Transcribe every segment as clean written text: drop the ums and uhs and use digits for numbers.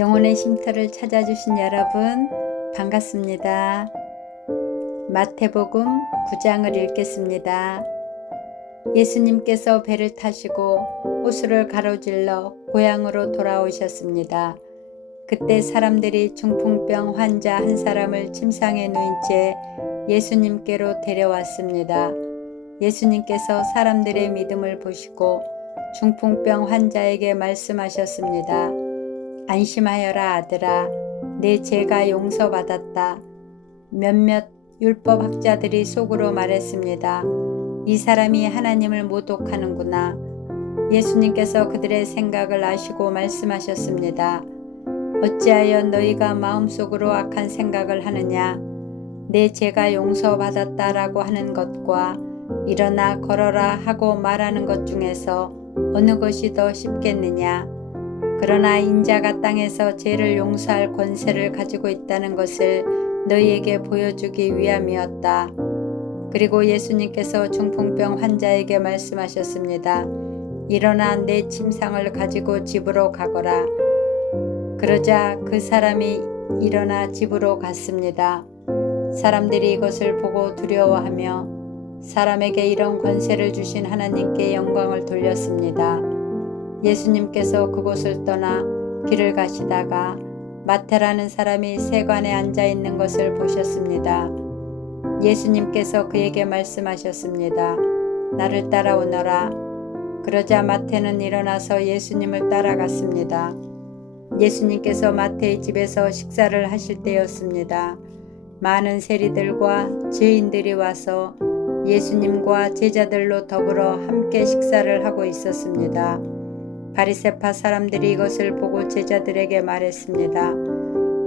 영혼의 쉼터를 찾아주신 여러분 반갑습니다. 마태복음 9장을 읽겠습니다. 예수님께서 배를 타시고 호수를 가로질러 고향으로 돌아오셨습니다. 그때 사람들이 중풍병 환자 한 사람을 침상에 누인 채 예수님께로 데려왔습니다. 예수님께서 사람들의 믿음을 보시고 중풍병 환자에게 말씀하셨습니다. 안심하여라 아들아, 내 죄가 용서받았다. 몇몇 율법학자들이 속으로 말했습니다. 이 사람이 하나님을 모독하는구나. 예수님께서 그들의 생각을 아시고 말씀하셨습니다. 어찌하여 너희가 마음속으로 악한 생각을 하느냐? 내 죄가 용서받았다라고 하는 것과 일어나 걸어라 하고 말하는 것 중에서 어느 것이 더 쉽겠느냐? 그러나 인자가 땅에서 죄를 용서할 권세를 가지고 있다는 것을 너희에게 보여주기 위함이었다. 그리고 예수님께서 중풍병 환자에게 말씀하셨습니다. 일어나 내 침상을 가지고 집으로 가거라. 그러자 그 사람이 일어나 집으로 갔습니다. 사람들이 이것을 보고 두려워하며 사람에게 이런 권세를 주신 하나님께 영광을 돌렸습니다. 예수님께서 그곳을 떠나 길을 가시다가 마태라는 사람이 세관에 앉아 있는 것을 보셨습니다. 예수님께서 그에게 말씀하셨습니다. 나를 따라오너라. 그러자 마태는 일어나서 예수님을 따라갔습니다. 예수님께서 마태의 집에서 식사를 하실 때였습니다. 많은 세리들과 죄인들이 와서 예수님과 제자들로 더불어 함께 식사를 하고 있었습니다. 바리새파 사람들이 이것을 보고 제자들에게 말했습니다.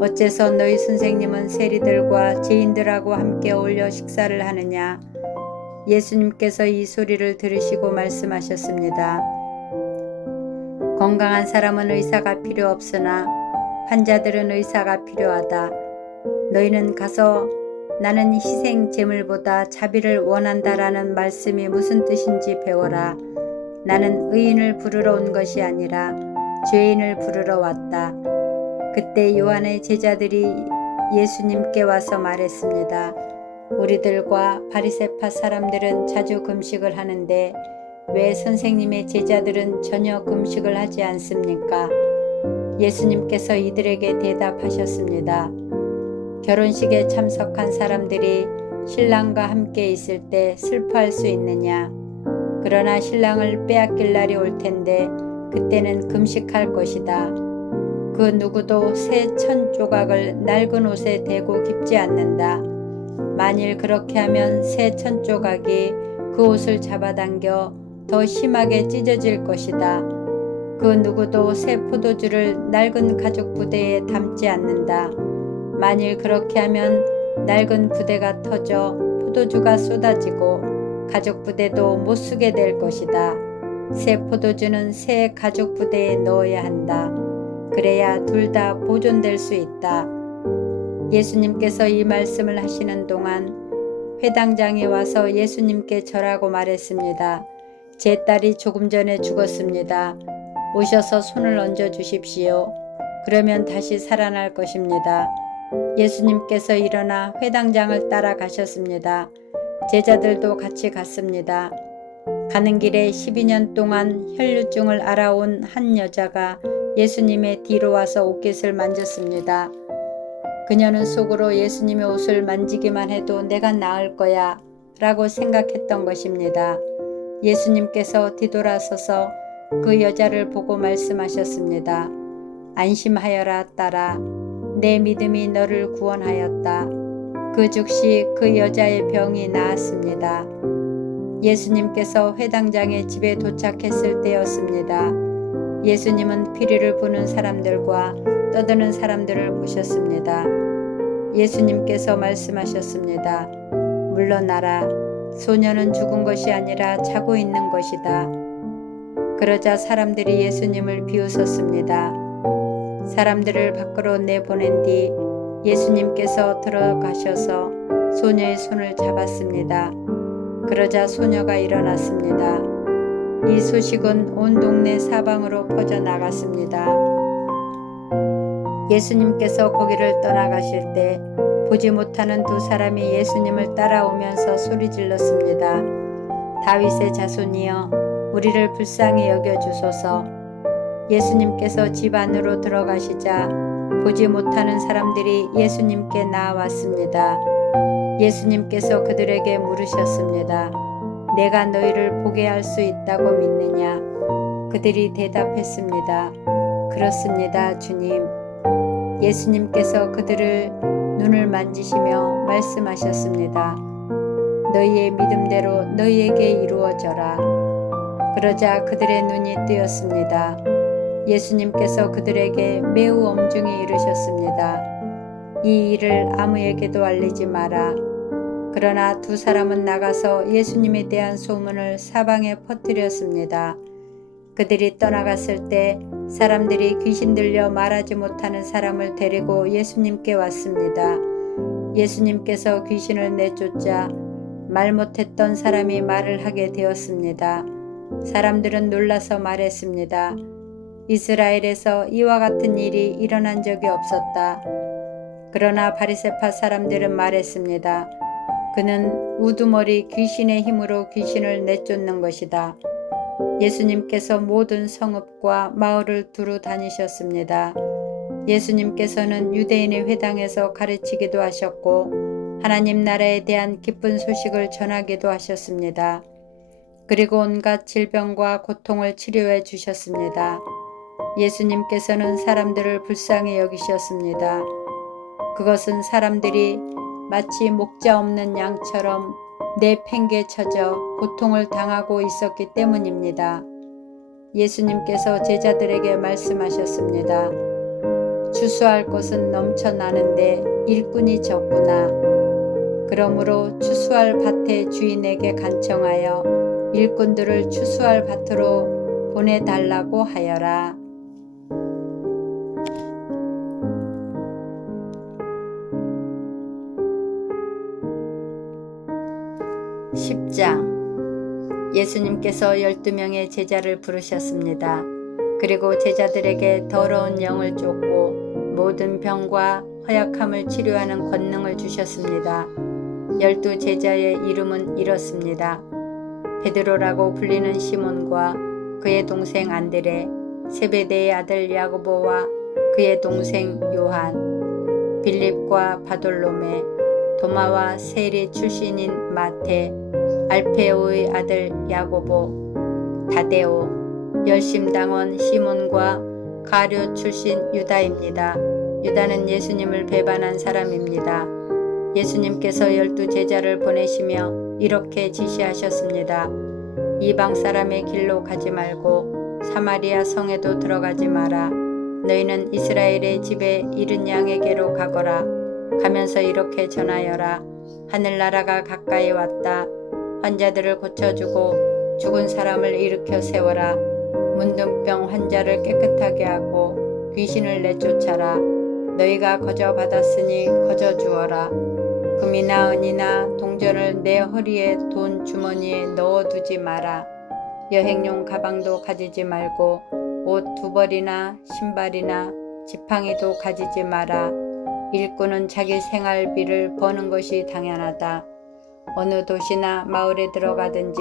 어째서 너희 선생님은 세리들과 죄인들하고 함께 어울려 식사를 하느냐? 예수님께서 이 소리를 들으시고 말씀하셨습니다. 건강한 사람은 의사가 필요 없으나 환자들은 의사가 필요하다. 너희는 가서 나는 희생 제물보다 자비를 원한다라는 말씀이 무슨 뜻인지 배워라. 나는 의인을 부르러 온 것이 아니라 죄인을 부르러 왔다. 그때 요한의 제자들이 예수님께 와서 말했습니다. 우리들과 바리새파 사람들은 자주 금식을 하는데 왜 선생님의 제자들은 전혀 금식을 하지 않습니까? 예수님께서 이들에게 대답하셨습니다. 결혼식에 참석한 사람들이 신랑과 함께 있을 때 슬퍼할 수 있느냐? 그러나 신랑을 빼앗길 날이 올 텐데 그때는 금식할 것이다. 그 누구도 새 천 조각을 낡은 옷에 대고 깁지 않는다. 만일 그렇게 하면 새 천 조각이 그 옷을 잡아당겨 더 심하게 찢어질 것이다. 그 누구도 새 포도주를 낡은 가죽 부대에 담지 않는다. 만일 그렇게 하면 낡은 부대가 터져 포도주가 쏟아지고 가죽 부대도 못 쓰게 될 것이다. 새 포도주는 새 가죽 부대에 넣어야 한다. 그래야 둘 다 보존될 수 있다. 예수님께서 이 말씀을 하시는 동안 회당장이 와서 예수님께 절하고 말했습니다. 제 딸이 조금 전에 죽었습니다. 오셔서 손을 얹어 주십시오. 그러면 다시 살아날 것입니다. 예수님께서 일어나 회당장을 따라가셨습니다. 제자들도 같이 갔습니다. 가는 길에 12년 동안 혈류증을 앓아온 한 여자가 예수님의 뒤로 와서 옷깃을 만졌습니다. 그녀는 속으로 예수님의 옷을 만지기만 해도 내가 나을 거야 라고 생각했던 것입니다. 예수님께서 뒤돌아서서 그 여자를 보고 말씀하셨습니다. 안심하여라 딸아, 내 믿음이 너를 구원하였다. 그 즉시 그 여자의 병이 나았습니다. 예수님께서 회당장의 집에 도착했을 때였습니다. 예수님은 피리를 부는 사람들과 떠드는 사람들을 보셨습니다. 예수님께서 말씀하셨습니다. 물러나라. 소녀는 죽은 것이 아니라 자고 있는 것이다. 그러자 사람들이 예수님을 비웃었습니다. 사람들을 밖으로 내보낸 뒤 예수님께서 들어가셔서 소녀의 손을 잡았습니다. 그러자 소녀가 일어났습니다. 이 소식은 온 동네 사방으로 퍼져나갔습니다. 예수님께서 거기를 떠나가실 때 보지 못하는 두 사람이 예수님을 따라오면서 소리질렀습니다. 다윗의 자손이여, 우리를 불쌍히 여겨주소서. 예수님께서 집 안으로 들어가시자 보지 못하는 사람들이 예수님께 나아왔습니다. 예수님께서 그들에게 물으셨습니다. 내가 너희를 보게 할 수 있다고 믿느냐? 그들이 대답했습니다. 그렇습니다, 주님. 예수님께서 그들을 눈을 만지시며 말씀하셨습니다. 너희의 믿음대로 너희에게 이루어져라. 그러자 그들의 눈이 뜨였습니다. 예수님께서 그들에게 매우 엄중히 이르셨습니다. 이 일을 아무에게도 알리지 마라. 그러나 두 사람은 나가서 예수님에 대한 소문을 사방에 퍼뜨렸습니다. 그들이 떠나갔을 때 사람들이 귀신 들려 말하지 못하는 사람을 데리고 예수님께 왔습니다. 예수님께서 귀신을 내쫓자 말 못했던 사람이 말을 하게 되었습니다. 사람들은 놀라서 말했습니다. 이스라엘에서 이와 같은 일이 일어난 적이 없었다. 그러나 바리새파 사람들은 말했습니다. 그는 우두머리 귀신의 힘으로 귀신을 내쫓는 것이다. 예수님께서 모든 성읍과 마을을 두루 다니셨습니다. 예수님께서는 유대인의 회당에서 가르치기도 하셨고 하나님 나라에 대한 기쁜 소식을 전하기도 하셨습니다. 그리고 온갖 질병과 고통을 치료해 주셨습니다. 예수님께서는 사람들을 불쌍히 여기셨습니다. 그것은 사람들이 마치 목자 없는 양처럼 내팽개쳐져 고통을 당하고 있었기 때문입니다. 예수님께서 제자들에게 말씀하셨습니다. 추수할 것은 넘쳐나는데 일꾼이 적구나. 그러므로 추수할 밭의 주인에게 간청하여 일꾼들을 추수할 밭으로 보내달라고 하여라. 10장. 예수님께서 12명의 제자를 부르셨습니다. 그리고 제자들에게 더러운 영을 쫓고 모든 병과 허약함을 치료하는 권능을 주셨습니다. 12 제자의 이름은 이렇습니다. 베드로라고 불리는 시몬과 그의 동생 안드레, 세베대의 아들 야고보와 그의 동생 요한, 빌립과 바돌로메, 도마와 세리 출신인 마테, 알페오의 아들 야고보, 다데오, 열심당원 시몬과 가룟 출신 유다입니다. 유다는 예수님을 배반한 사람입니다. 예수님께서 12 제자를 보내시며 이렇게 지시하셨습니다. 이방 사람의 길로 가지 말고 사마리아 성에도 들어가지 마라. 너희는 이스라엘의 집에 잃은 양에게로 가거라. 가면서 이렇게 전하여라. 하늘나라가 가까이 왔다. 환자들을 고쳐주고 죽은 사람을 일으켜 세워라. 문둥병 환자를 깨끗하게 하고 귀신을 내쫓아라. 너희가 거저 받았으니 거저 주어라. 금이나 은이나 동전을 내 허리에 돈 주머니에 넣어두지 마라. 여행용 가방도 가지지 말고 옷 2벌이나 신발이나 지팡이도 가지지 마라. 일꾼은 자기 생활비를 버는 것이 당연하다. 어느 도시나 마을에 들어가든지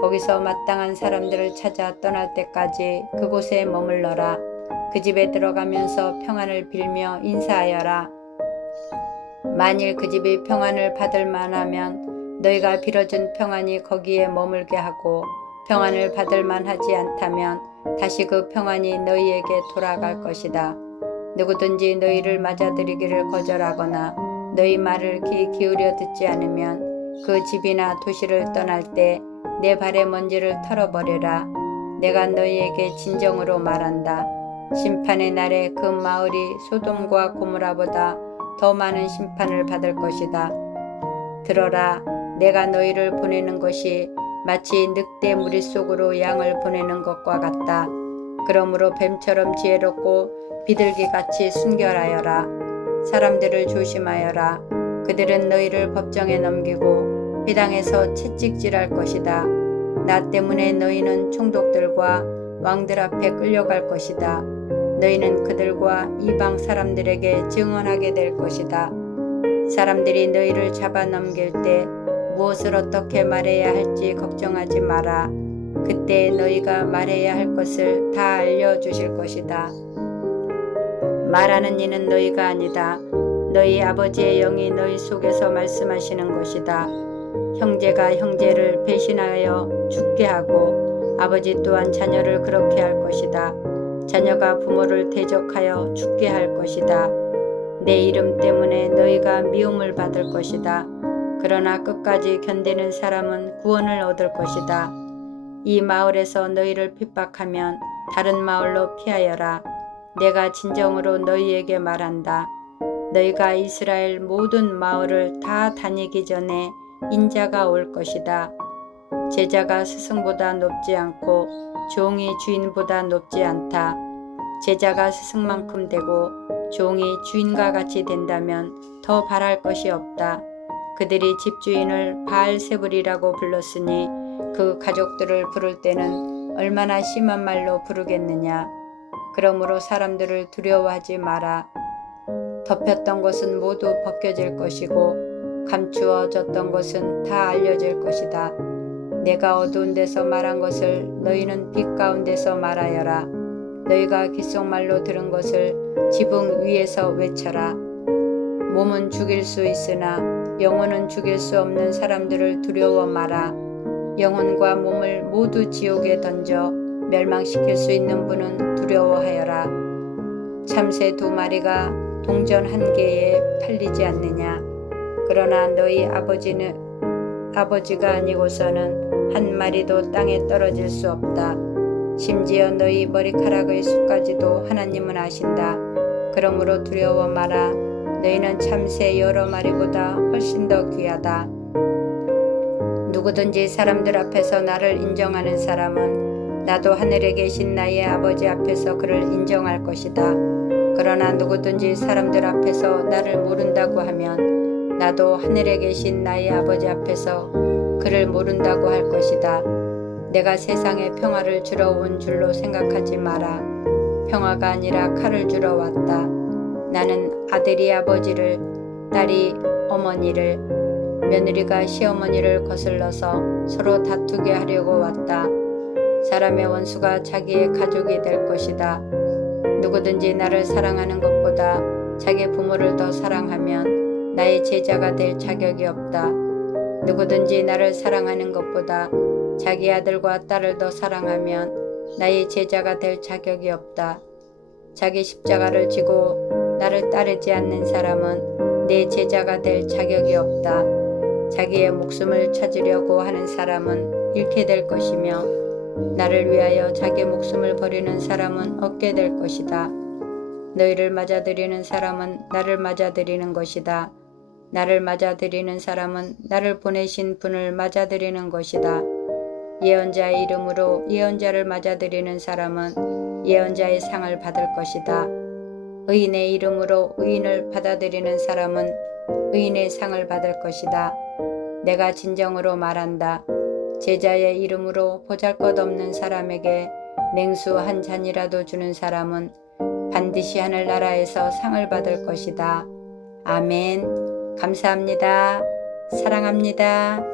거기서 마땅한 사람들을 찾아 떠날 때까지 그곳에 머물러라. 그 집에 들어가면서 평안을 빌며 인사하여라. 만일 그 집이 평안을 받을 만하면 너희가 빌어준 평안이 거기에 머물게 하고 평안을 받을 만하지 않다면 다시 그 평안이 너희에게 돌아갈 것이다. 누구든지 너희를 맞아들이기를 거절하거나 너희 말을 귀 기울여 듣지 않으면 그 집이나 도시를 떠날 때 내 발의 먼지를 털어버리라. 내가 너희에게 진정으로 말한다. 심판의 날에 그 마을이 소돔과 고모라보다 더 많은 심판을 받을 것이다. 들어라. 내가 너희를 보내는 것이 마치 늑대 무리 속으로 양을 보내는 것과 같다. 그러므로 뱀처럼 지혜롭고 비둘기같이 순결하여라. 사람들을 조심하여라. 그들은 너희를 법정에 넘기고 회당에서 채찍질할 것이다. 나 때문에 너희는 총독들과 왕들 앞에 끌려갈 것이다. 너희는 그들과 이방 사람들에게 증언하게 될 것이다. 사람들이 너희를 잡아 넘길 때 무엇을 어떻게 말해야 할지 걱정하지 마라. 그때 너희가 말해야 할 것을 다 알려주실 것이다. 말하는 이는 너희가 아니다. 너희 아버지의 영이 너희 속에서 말씀하시는 것이다. 형제가 형제를 배신하여 죽게 하고 아버지 또한 자녀를 그렇게 할 것이다. 자녀가 부모를 대적하여 죽게 할 것이다. 내 이름 때문에 너희가 미움을 받을 것이다. 그러나 끝까지 견디는 사람은 구원을 얻을 것이다. 이 마을에서 너희를 핍박하면 다른 마을로 피하여라. 내가 진정으로 너희에게 말한다. 너희가 이스라엘 모든 마을을 다 다니기 전에 인자가 올 것이다. 제자가 스승보다 높지 않고 종이 주인보다 높지 않다. 제자가 스승만큼 되고 종이 주인과 같이 된다면 더 바랄 것이 없다. 그들이 집주인을 바알세불이라고 불렀으니 그 가족들을 부를 때는 얼마나 심한 말로 부르겠느냐. 그러므로 사람들을 두려워하지 마라. 덮였던 것은 모두 벗겨질 것이고 감추어졌던 것은 다 알려질 것이다. 내가 어두운 데서 말한 것을 너희는 빛 가운데서 말하여라. 너희가 귓속말로 들은 것을 지붕 위에서 외쳐라. 몸은 죽일 수 있으나 영혼은 죽일 수 없는 사람들을 두려워 마라. 영혼과 몸을 모두 지옥에 던져 멸망시킬 수 있는 분은 두려워하여라. 참새 2마리가 동전 1개에 팔리지 않느냐. 그러나 너희 아버지가 아니고서는 1마리도 땅에 떨어질 수 없다. 심지어 너희 머리카락의 수까지도 하나님은 아신다. 그러므로 두려워 마라. 너희는 참새 여러 마리보다 훨씬 더 귀하다. 누구든지 사람들 앞에서 나를 인정하는 사람은 나도 하늘에 계신 나의 아버지 앞에서 그를 인정할 것이다. 그러나 누구든지 사람들 앞에서 나를 모른다고 하면 나도 하늘에 계신 나의 아버지 앞에서 그를 모른다고 할 것이다. 내가 세상에 평화를 주러 온 줄로 생각하지 마라. 평화가 아니라 칼을 주러 왔다. 나는 아들이 아버지를, 딸이 어머니를, 며느리가 시어머니를 거슬러서 서로 다투게 하려고 왔다. 사람의 원수가 자기의 가족이 될 것이다. 누구든지 나를 사랑하는 것보다 자기 부모를 더 사랑하면 나의 제자가 될 자격이 없다. 누구든지 나를 사랑하는 것보다 자기 아들과 딸을 더 사랑하면 나의 제자가 될 자격이 없다. 자기 십자가를 지고 나를 따르지 않는 사람은 내 제자가 될 자격이 없다. 자기의 목숨을 찾으려고 하는 사람은 잃게 될 것이며 나를 위하여 자기 목숨을 버리는 사람은 얻게 될 것이다. 너희를 맞아들이는 사람은 나를 맞아들이는 것이다. 나를 맞아들이는 사람은 나를 보내신 분을 맞아들이는 것이다. 예언자의 이름으로 예언자를 맞아들이는 사람은 예언자의 상을 받을 것이다. 의인의 이름으로 의인을 받아들이는 사람은 의인의 상을 받을 것이다. 내가 진정으로 말한다. 제자의 이름으로 보잘것없는 사람에게 냉수 한 잔이라도 주는 사람은 반드시 하늘나라에서 상을 받을 것이다. 아멘. 감사합니다. 사랑합니다.